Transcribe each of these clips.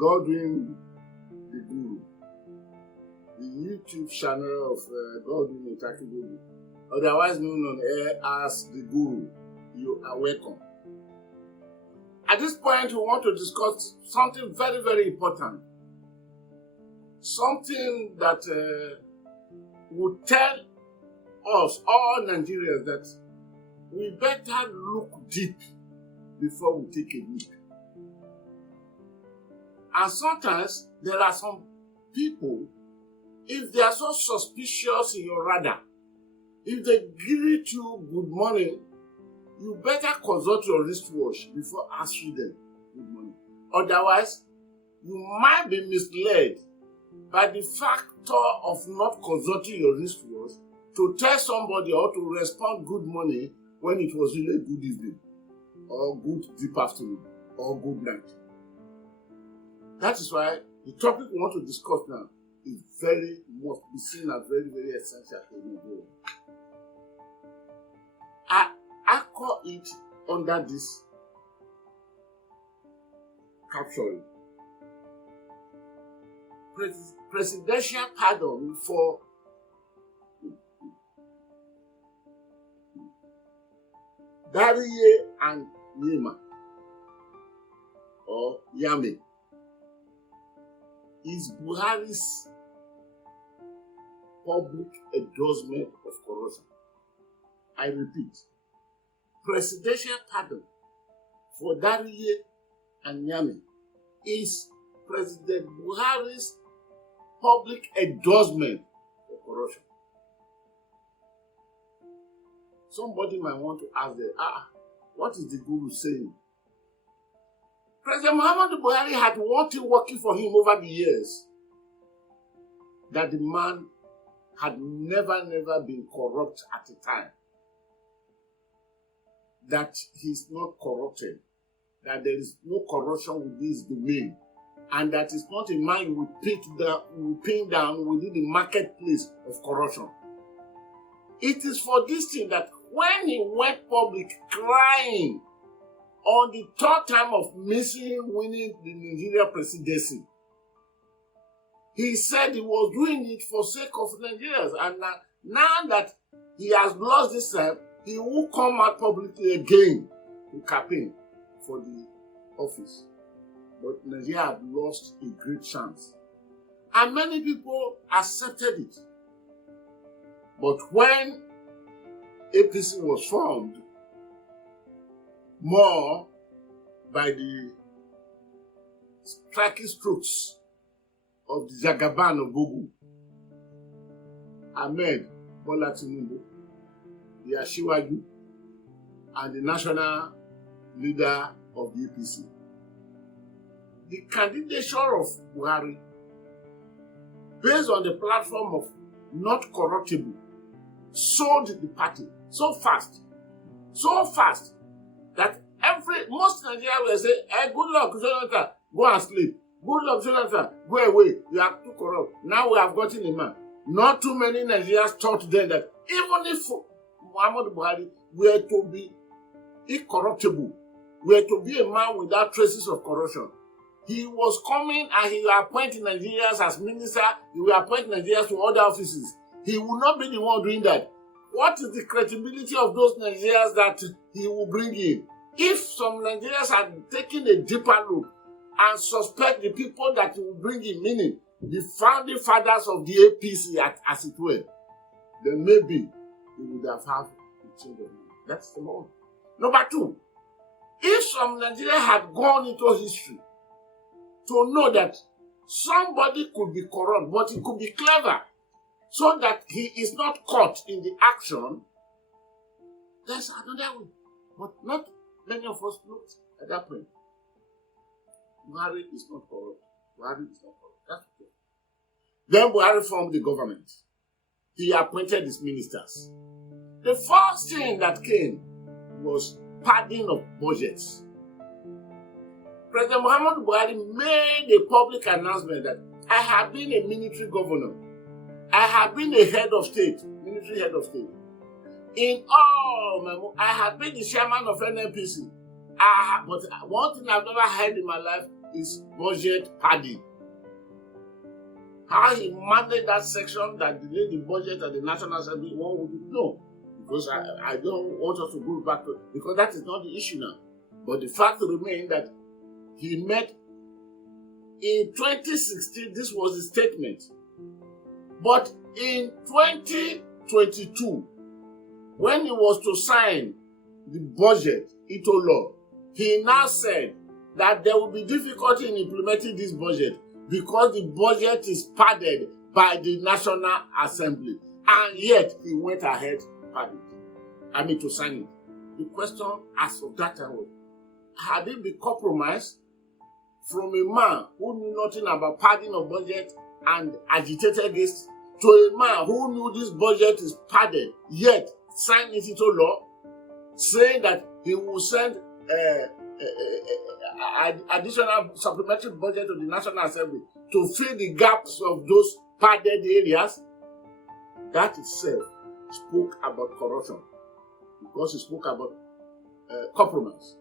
Godwin the Guru, the YouTube channel of Godwin Itakibubu, otherwise known on air as the Guru. You are welcome. At this point, we want to discuss something very, very important. Something that would tell us, all Nigerians, that we better look deep before we take a leap. And sometimes there are some people, if they are so suspicious in your radar, if they greet you good morning, you better consult your wristwatch before asking them good morning. Otherwise, you might be misled by the factor of not consulting your wristwatch to tell somebody or to respond good morning when it was really good evening, or good deep afternoon, or good night. That is why the topic we want to discuss now is must be seen as very, very essential to Nigeria. I call it under this caption: presidential pardon for Dariye and Nyame, or Nyame, is Buhari's public endorsement of corruption. I repeat, presidential pardon for Dariye and Nyame is President Buhari's public endorsement for corruption. Somebody might want to ask them, what is the Guru saying? President Muhammadu Buhari had one thing working for him over the years, that the man had never been corrupt at a time. That he's not corrupted, that there is no corruption within his domain, and that is not a man you will pin down within the marketplace of corruption. It is for this thing that when he went public crying on the third time of winning the Nigeria presidency, he said he was doing it for sake of Nigerians, and now that he has lost this time, he will come out publicly again to campaign for the office. But Nigeria had lost a great chance. And many people accepted it. But when APC was formed, more by the striking strokes of the Jagaban of Bogu, Ahmed Bola Tinubu, the Ashiwaju, and the national leader of the APC. The candidature of Buhari, based on the platform of not corruptible, sold the party so fast that most Nigerians will say, good luck, Jonathan, go and sleep. Good luck, Jonathan, go away. You are too corrupt. Now we have gotten a man. Not too many Nigerians thought then that even if Muhammadu Buhari were to be incorruptible, were to be a man without traces of corruption, he was coming and he will appoint Nigerians as minister, he will appoint Nigerians to other offices. He will not be the one doing that. What is the credibility of those Nigerians that he will bring in? If some Nigerians had taken a deeper look and suspect the people that he will bring in, meaning the founding fathers of the APC, as it were, then maybe he would have had a change of mind. That's the one. Number two, if some Nigerians had gone into history to know that somebody could be corrupt, but he could be clever, so that he is not caught in the action, there's another way. But not many of us looked at that point. Buhari is not corrupt. Buhari is not corrupt. That's okay. Then Buhari formed the government. He appointed his ministers. The first thing that came was padding of budgets. President Muhammadu Buhari made a public announcement that I have been a military governor. I have been a head of state, military head of state. In all, I have been the chairman of NNPC. But one thing I've never heard in my life, is budget padding. How he managed that section that delayed the budget at the National Assembly, one wouldn't know. Because I don't want us to go back to, because that is not the issue now. But the fact remains that he met in 2016, this was the statement. But in 2022, when he was to sign the budget into law, he now said that there will be difficulty in implementing this budget because the budget is padded by the National Assembly. And yet, he went ahead to sign it. The question as of that time was, had it been compromised from a man who knew nothing about padding of budget and agitated against, to a man who knew this budget is padded, yet signed it into law, saying that he will send additional supplementary budget to the National Assembly to fill the gaps of those padded areas? That itself spoke about corruption, because it spoke about compromise.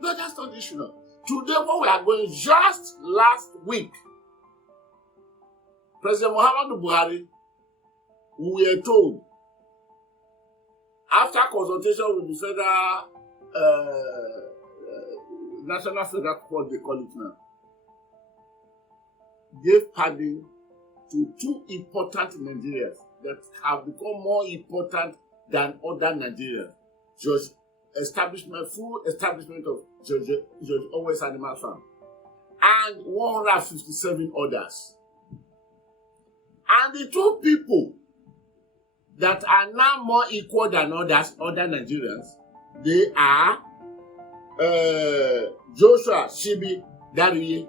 No, that's not the issue now. Today, what we are going, just last week, President Muhammadu Buhari, we were told, after consultation with the federal, National Federal Court, they call it now, gave pardon to two important Nigerians that have become more important than other Nigerians. Full establishment of George Always Animal Farm, and 157 others. And the two people that are now more equal than other Nigerians, they are Joshua Shibi Dariye,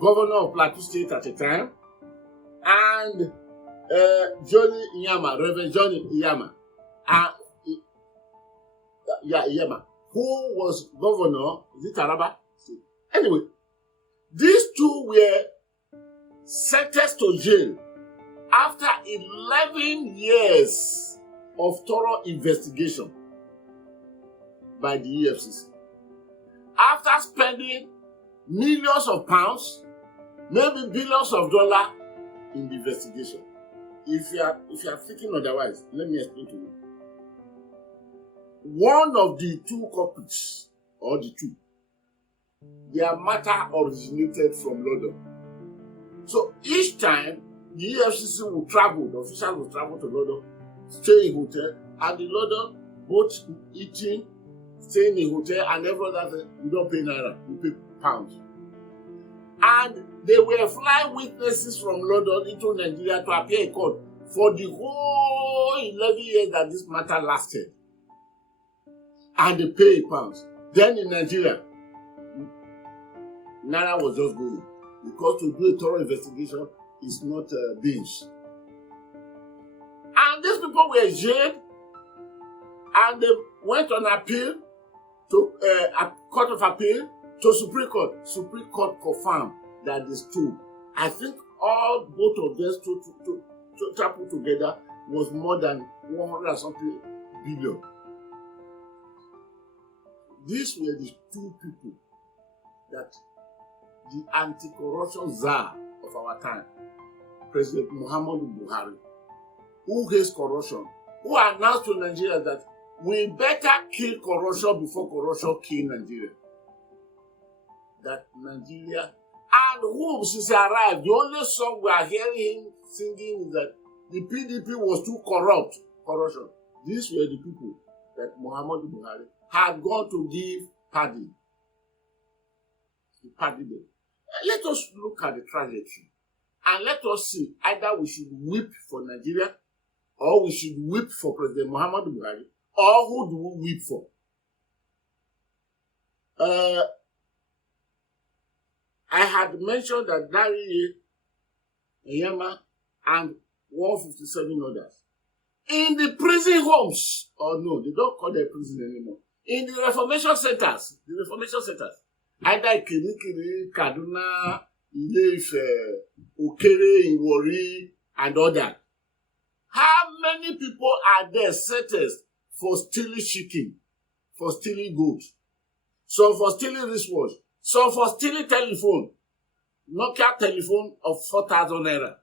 governor of Plateau State at the time, and Johnny Nyama, Reverend Johnny Nyama, Nyama, who was governor, is it Taraba? Anyway, these two were sentenced to jail after 11 years of thorough investigation by the EFCC. After spending millions of pounds, maybe billions of dollars in the investigation. If you are thinking otherwise, let me explain to you. One of the two culprits, or the two, their matter originated from London. So each time the EFCC will travel, the officials will travel to London, stay in hotel, and the London, both eating, staying in hotel, and every other thing, you don't pay naira, you pay pounds. And they were flying witnesses from London into Nigeria to appear in court for the whole 11 years that this matter lasted. And they pay pounds. Then in Nigeria, naira was just going, because to do a thorough investigation is not a binge. And these people were jailed, and they went on appeal to a court of appeal to Supreme Court. Supreme Court confirmed that it's true. I think both of them to put together was more than 100 and something billion. These were the two people that the anti-corruption czar of our time, President Muhammadu Buhari, who hates corruption, who announced to Nigeria that we better kill corruption before corruption kills Nigeria. That Nigeria, and whom since he arrived, the only song we are hearing him singing is that the PDP was too corrupt. Corruption. These were the people that Muhammadu Buhari had gone to give pardon. He pardoned them. Let us look at the trajectory, and let us see either we should weep for Nigeria, or we should weep for President Muhammadu Buhari, or who do we weep for? I had mentioned that Dariye, Nyame, and 157 others in the prison homes, or no, they don't call them prison anymore. In the reformation centers, either Kirikiri, Kaduna, Ile-Ife, Okere, Iwori, and others. How many people are there sentenced for stealing chicken, for stealing gold, some for stealing wristwatch, So for stealing telephone, Nokia telephone of 4,000 naira,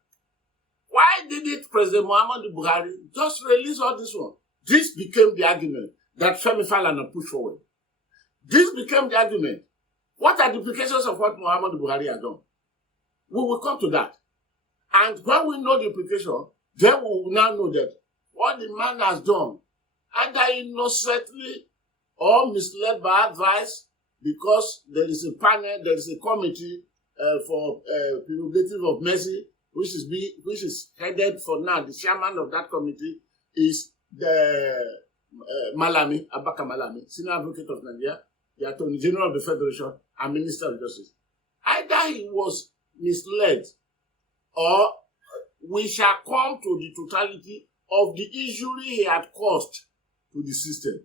why didn't President Muhammadu Buhari just release all this one? This became the argument that Femi Falana pushed forward. This became the argument. What are the implications of what Muhammadu Buhari has done? We will come to that. And when we know the implication, then we will now know that what the man has done, either innocently or misled by advice, because there is a panel, there is a committee for prerogative of mercy, which is headed for now. The chairman of that committee is the Malami, Abaka Malami, Senior Advocate of Nigeria, the Attorney General of the Federation, and Minister of Justice. Either he was misled, or we shall come to the totality of the injury he had caused to the system.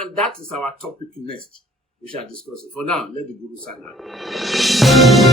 And that is our topic next. We shall discuss it. For now, let the Guru sign out.